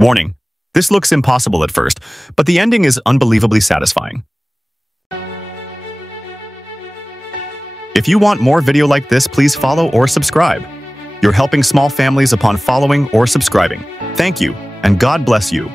Warning: this looks impossible at first, but the ending is unbelievably satisfying. If you want more video like this, please follow or subscribe. You're helping small families upon following or subscribing. Thank you, and God bless you.